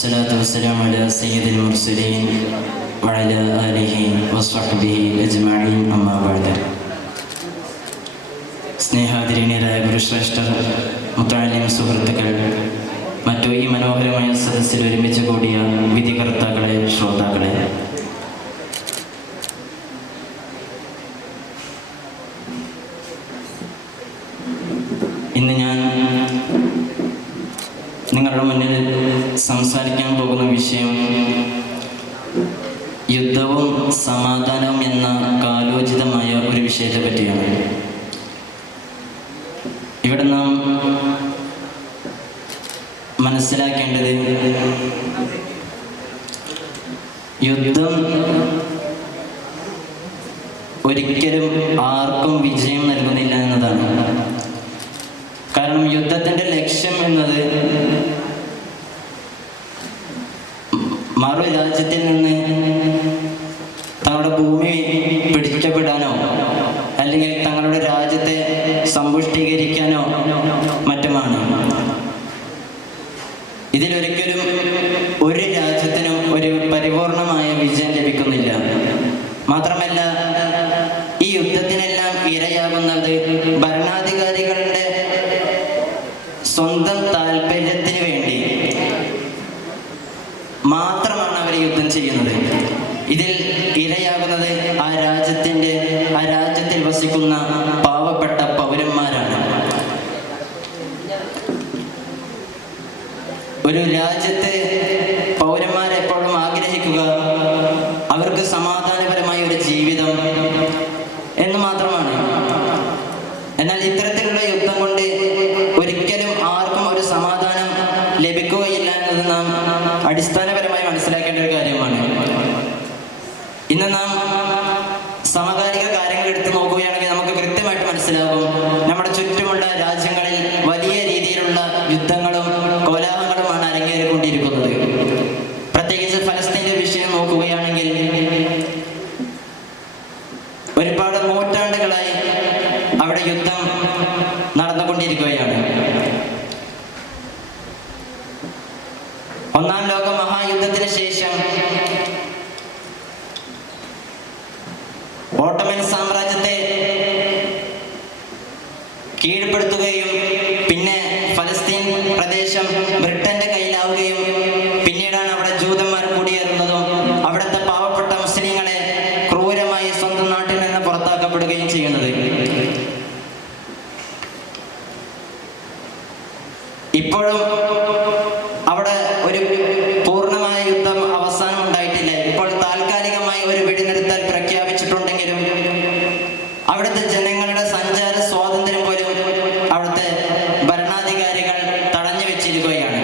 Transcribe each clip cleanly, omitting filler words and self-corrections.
والصلاة والسلام على سيد المرسلين وعلى آله وصحبه أجمعين أما بعد. സ്നേഹാദരണീയരായ ഗുരുശ്രേഷ്ഠർ, മുത്തഅല്ലിം സുഹൃത്തുക്കൾ, മറ്റു ഈ മനോഹരമായ സദസ്സിൽ ഒരുമിച്ച് കൂടിയ വിധികർത്താക്കളെ, ശ്രോതാക്കളെ, ഇന്ന് ഞാൻ നിങ്ങളുടെ മുന്നിൽ സംസാരിക്കാൻ പോകുന്ന വിഷയം യുദ്ധവും സമാധാനവും എന്ന കാലോചിതമായ ഒരു വിഷയത്തെ പറ്റിയാണ്. ഇവിടെ നാം മനസ്സിലാക്കേണ്ടത് യുദ്ധം ഒരിക്കലും ആർക്കും വിജയം നൽകുന്നില്ല എന്നതാണ്. കാരണം യുദ്ധത്തിൻ്റെ ലക്ഷ്യം എന്നത് മറു രാജ്യത്തിൽ നിന്ന് തങ്ങളുടെ ഭൂമി പിടിക്കപ്പെടാനോ അല്ലെങ്കിൽ തങ്ങളുടെ രാജ്യത്തെ സമ്പുഷ്ടീകരിക്കാനോ മറ്റുമാണ്. ഇതിലൊരിക്കലും ഒരു രാജ്യത്തിനും ഒരു പരിപൂർണമായ വിജയം ലഭിക്കുന്നില്ല. മാത്രമല്ല, ഈ യുദ്ധത്തിനെല്ലാം ഇരയാകുന്നത് ഭരണാധികാരികളുടെ സ്വന്തം താല്പര്യത്തിന് വേണ്ടി മാത്രമാണ് അവർ യുദ്ധം ചെയ്യുന്നത്. ഇതിൽ ഇരയാകുന്നത് ആ രാജ്യത്തിൽ വസിക്കുന്ന പാവപ്പെട്ട പൗരന്മാരാണ്. ഒരു രാജ്യത്തെ പൗരന്മാരെപ്പോഴും ആഗ്രഹിക്കുക അവർക്ക് സമാധാനപരമായ ഒരു ജീവിതം എന്ന് മാത്രമാണ്. എന്നാൽ ഇത്തരത്തിലുള്ള യുദ്ധം കൊണ്ട് ഒരിക്കലും ആർക്കും ഒരു സമാധാനം ലഭിക്കുകയില്ല എന്നത് നാം അടിസ്ഥാനപരമായി മനസ്സിലാക്കേണ്ട ഒരു കാര്യമാണ്. ഇന്ന് നാം സമകാലിക കാര്യങ്ങൾ എടുത്തു നോക്കുകയാണെങ്കിൽ നമുക്ക് കൃത്യമായിട്ട് മനസ്സിലാകും, നമ്മുടെ ചുറ്റുമുള്ള രാജ്യങ്ങളിൽ വലിയ രീതിയിലുള്ള യുദ്ധങ്ങളും കോലാഹലങ്ങളുമാണ് അരങ്ങേറിക്കൊണ്ടിരിക്കുന്നത്. പ്രത്യേകിച്ച് ഫലസ്തീൻ്റെ വിഷയം നോക്കുകയാണെങ്കിൽ ഒരുപാട് നൂറ്റാണ്ടുകളായി അവിടെ യുദ്ധം നടന്നുകൊണ്ടിരിക്കുകയാണ്. ഒന്നാം ലോക മഹായുദ്ധത്തിന് ശേഷം ഓട്ടോമൻ സാമ്രാജ്യത്തെ കീഴ്പ്പെടുത്തുകയും പിന്നെ ഫലസ്തീൻ പ്രദേശം ബ്രിട്ടന്റെ കയ്യിലാവുകയും പിന്നീടാണ് അവിടെ ജൂതന്മാർ കുടിയേറുന്നതും അവിടുത്തെ പാവപ്പെട്ട മുസ്ലിങ്ങളെ ക്രൂരമായി സ്വന്തം നാട്ടിൽ നിന്ന് പുറത്താക്കപ്പെടുകയും ചെയ്യുന്നത്. ഇപ്പോഴും അവിടെ ഒരു പൂർണ്ണമായ യുദ്ധം അവസാനം ഉണ്ടായിട്ടില്ല. ഇപ്പോൾ താൽക്കാലികമായി ഒരു വെടിനിർത്തൽ പ്രഖ്യാപിച്ചിട്ടുണ്ടെങ്കിലും അവിടുത്തെ ജനങ്ങളുടെ സഞ്ചാര സ്വാതന്ത്ര്യം പോലും അവിടുത്തെ ഭരണാധികാരികൾ തടഞ്ഞു വെച്ചിരിക്കുകയാണ്.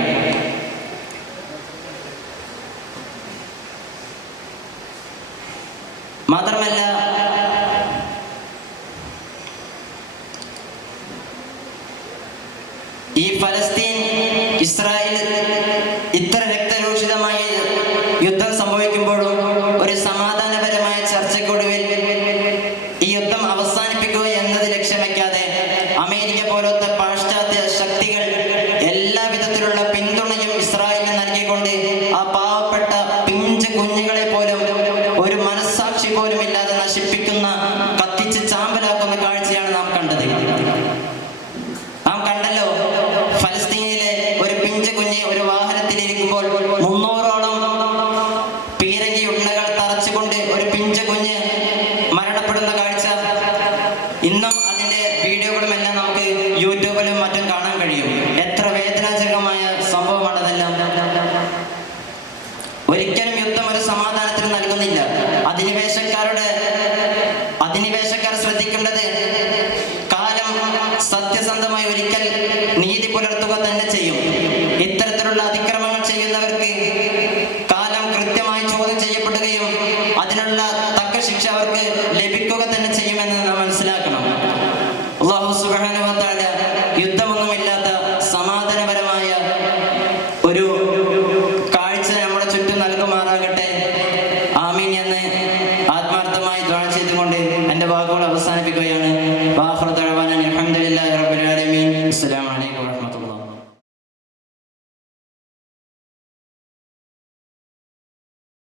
മാത്രമല്ല, ഈ ഫലസ്തീൻ ഇസ്രായേൽ ഇത്ര രക്തരൂഷിതമായ യുദ്ധം സംഭവിക്കുമ്പോഴും ഒരു സമാധാനപരമായ ചർച്ചയ്ക്കൊടുവിൽ ഈ യുദ്ധം അവസാനിപ്പിക്കുക എന്നത് ലക്ഷ്യം വയ്ക്കാതെ അമേരിക്ക പോലത്തെ പാശ്ചാത്യ ശക്തികൾ എല്ലാ വിധത്തിലുള്ള പിന്തുണയും ഇസ്രായേലിന് നൽകിക്കൊണ്ട് ആ പാവപ്പെട്ട പിഞ്ച് കുഞ്ഞുങ്ങളെ പോലും ഒരു മനസ്സാക്ഷി പോലും ഇല്ലാതെ നശിപ്പിക്കുന്ന, കത്തിച്ച് ചാമ്പലാക്കുന്ന കാഴ്ചയാണ് നാം കണ്ടത്. നാം കണ്ടല്ലോ, ഫലസ്തീനിലെ ഒരു പിഞ്ച് കുഞ്ഞ് ഒരു വാഹനത്തിലിരിക്കുമ്പോൾ 300ഓളം പീരങ്കി ഉണ്ടകൾ തറച്ചുകൊണ്ട് ഒരു പിഞ്ച് കുഞ്ഞ് മരണപ്പെടുന്ന കാഴ്ച. ഇന്നും അതിൻ്റെ വീഡിയോകളുമെല്ലാം നമുക്ക് യൂട്യൂബിലും മറ്റും കാണാൻ കഴിയും. എത്ര വേദനാജനകമായ സംഭവമാണ് അതെല്ലാം. ഒരിക്കലും യുദ്ധം ഒരു സമാധാനത്തിന് നൽകുന്നില്ല. അധിനിവേശക്കാർ ശ്രദ്ധിക്കേണ്ടത് കാലം സത്യസന്ധമായി ഒരിക്കൽ നീതി പുലർത്തുക തന്നെ ചെയ്യും. ഇത്തരത്തിലുള്ള അതിക്രമങ്ങൾ ചെയ്യുന്നവർക്ക് കാലം കൃത്യമായി ചോദ്യം ചെയ്യപ്പെടുകയും അതിനുള്ള തക്ക ശിക്ഷ അവർക്ക് ലഭിക്കുക തന്നെ ചെയ്യുമെന്ന് നാം മനസ്സിലാക്കണം. അല്ലാഹു സുബ്ഹാനഹു വ തആല യുദ്ധമൊന്നുമില്ലാത്ത സമാധാനപരമായ ഒരു കാഴ്ച നമ്മുടെ ചുറ്റും നൽകുമാറാകട്ടെ. ആമീൻ എന്ന് ആത്മാർത്ഥമായി ദുആ ചെയ്തുകൊണ്ട് എൻ്റെ വാക്കുകൾ അവസാനിപ്പിക്കുകയാണ്.